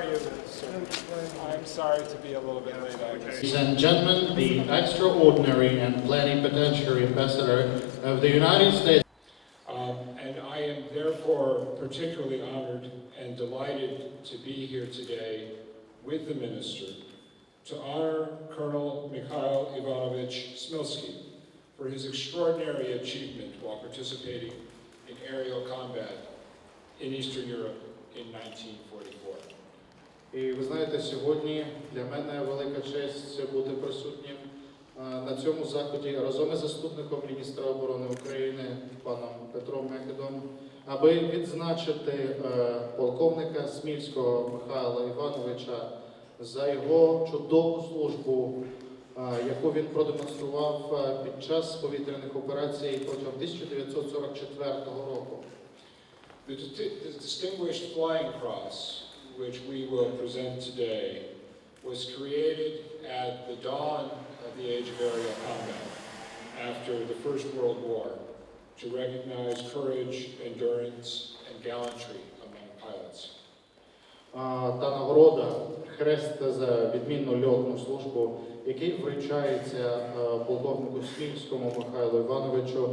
Are you, sir? I'm sorry to be a little bit late. I Ladies and gentlemen, the extraordinary and plenipotentiary ambassador of the United States. Um, And I am therefore particularly honored and delighted to be here today with the minister to honor Colonel Mikhail Ivanovich Smilsky for his extraordinary achievement while participating in aerial combat in Eastern Europe in 1944. І ви знаєте, сьогодні для мене велика честь бути присутнім е, на цьому заході разом із заступником міністра оборони України паном Петром Мекедом, аби відзначити е, полковника Смільського Михайла Івановича за його чудову службу, е, яку він продемонстрував під час повітряних операцій протягом 1944 року. The Distinguished Flying Cross, which we will present today, was created at the dawn of the age of aerial combat after the First World War to recognize courage, endurance, and gallantry among pilots. А, та нагорода хрест за відмінну льотну службу, який вручається е, полковнику Смільському Михайлу Івановичу,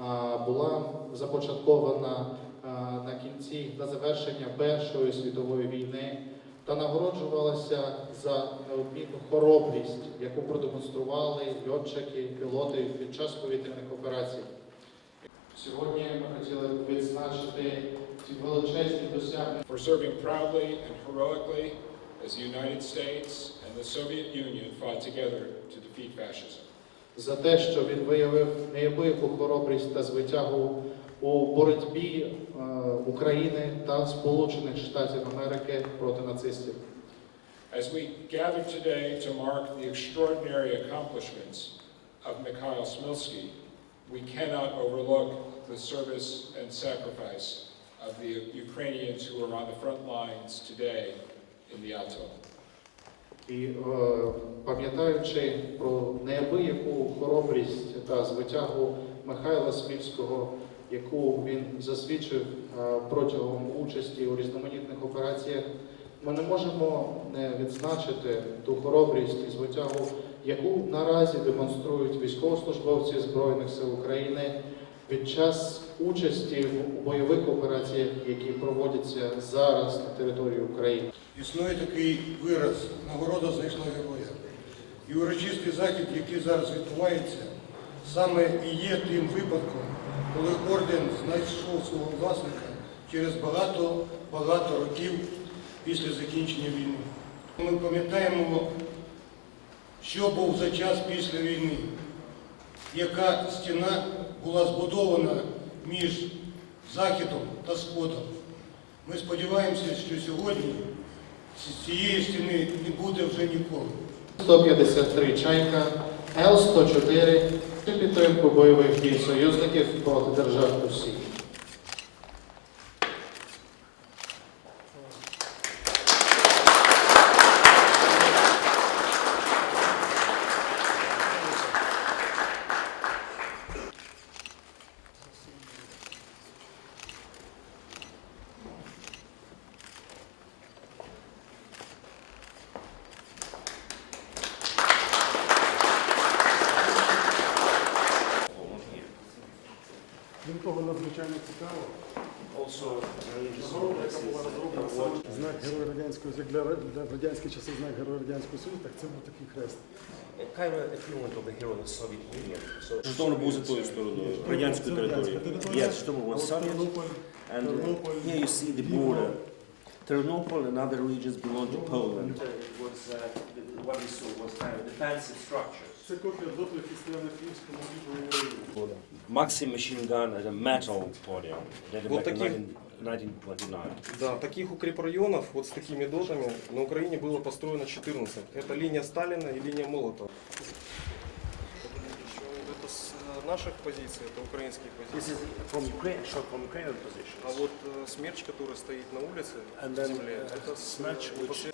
а, була започаткована а, на кінці на завершення Першої світової війни та нагороджувалася за неодмінну хоробрість, яку продемонстрували льотчики, пілоти під час повітряних операцій. Сьогодні ми хотіли б відзначити ці величезні досягнення. For serving proudly and heroically as the United States and the Soviet Union fought together to defeat fascism. за те, що він виявив неабияку хоробрість та звитягу у боротьбі е, України та Сполучених Штатів Америки проти нацистів. As we gather today to mark the extraordinary accomplishments of Mikhail Smilsky, we cannot overlook the service and sacrifice of the Ukrainians who are on the front lines today in the Alto. І е, пам'ятаючи про неабияку хоробрість та звитягу Михайла Смільського, яку він засвідчив е, протягом участі у різноманітних операціях, ми не можемо не відзначити ту хоробрість і звитягу, яку наразі демонструють військовослужбовці Збройних сил України під час участі у бойових операціях, які проводяться зараз на території України. Існує такий вираз нагорода знайшла героя. І урочистий захід, який зараз відбувається, саме і є тим випадком, коли орден знайшов свого власника через багато-багато років після закінчення війни. Ми пам'ятаємо, що був за час після війни, яка стіна була збудована між Західом та Сходом. Ми сподіваємося, що сьогодні з цієї стіни не буде вже ніколи. 153 «Чайка», Л-104 і підтримку бойових дій союзників проти держав Росії. Надзвичайно цікаво. This яка була розроблена саме знак Героя Радянського Союзу, для, для в радянські знак Героя Радянського Союзу, так це був такий хрест. kind of equivalent of the hero of the Soviet Union. So Житомир був за тою стороною радянської Це радянська Yes, Житомир was Soviet, and uh, here you see the border. Ternopil and other regions belong to Poland. It was uh, what we saw was kind of defensive structures. Це копія доту, які стояли в. Maxim machine gun at a metal podium. Dated Вот back in таких- 19 1929. Да, таких укрепрайонов вот с такими дотами на Украине было построено 14. Это линия Сталина и линия Молотова. Это с э, наших позиций, это украинские This позиции. is from Ukraine, shot from Ukrainian positions. А вот э, смерч, который стоит на улице, And в then, земле, uh, это с, Smerch, э, which-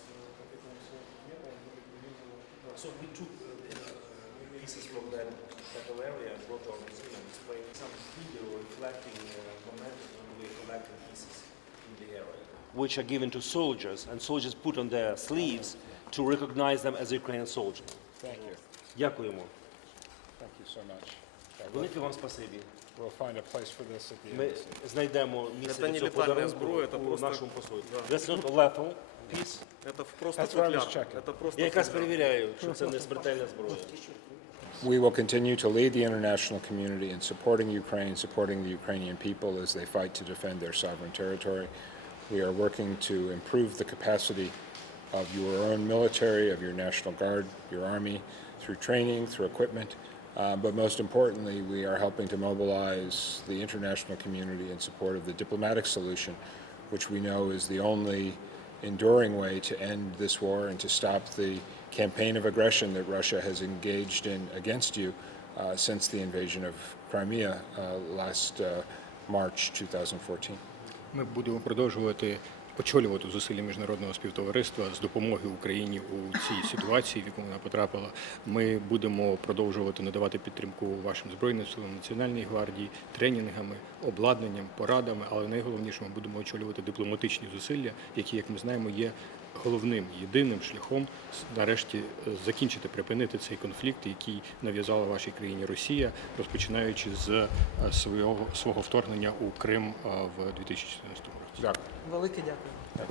which are given to soldiers, and soldiers put on their sleeves to recognize them as Ukrainian soldiers. Thank you. Дякуємо. Thank you so much. Yeah, we'll- Велике вам спасибі. We'll find a place for this at the Ми embassy. знайдемо місце Це для не цього летальна подарунку зброя, це у просто- нашому посольстві. Да. That's not a lethal piece. Это просто That's what I was футляр. checking. Это просто Я якраз футляр. перевіряю, що це не смертельна зброя. We will continue to lead the international community in supporting Ukraine, supporting the Ukrainian people as they fight to defend their sovereign territory. We are working to improve the capacity of your own military, of your National Guard, your Army, through training, through equipment. Uh, but most importantly, we are helping to mobilize the international community in support of the diplomatic solution, which we know is the only enduring way to end this war and to stop the campaign of aggression that Russia has engaged in against you uh, since the invasion of Crimea uh, last uh, March 2014. Ми будемо продовжувати очолювати зусилля міжнародного співтовариства з допомоги Україні у цій ситуації, в яку вона потрапила. Ми будемо продовжувати надавати підтримку вашим збройним силам Національній гвардії, тренінгами, обладнанням, порадами. Але найголовніше ми будемо очолювати дипломатичні зусилля, які, як ми знаємо, є головним єдиним шляхом нарешті е, закінчити припинити цей конфлікт, який нав'язала вашій країні Росія, розпочинаючи з е, свого свого вторгнення у Крим е, в 2014 році. Дякую. Велике дякую.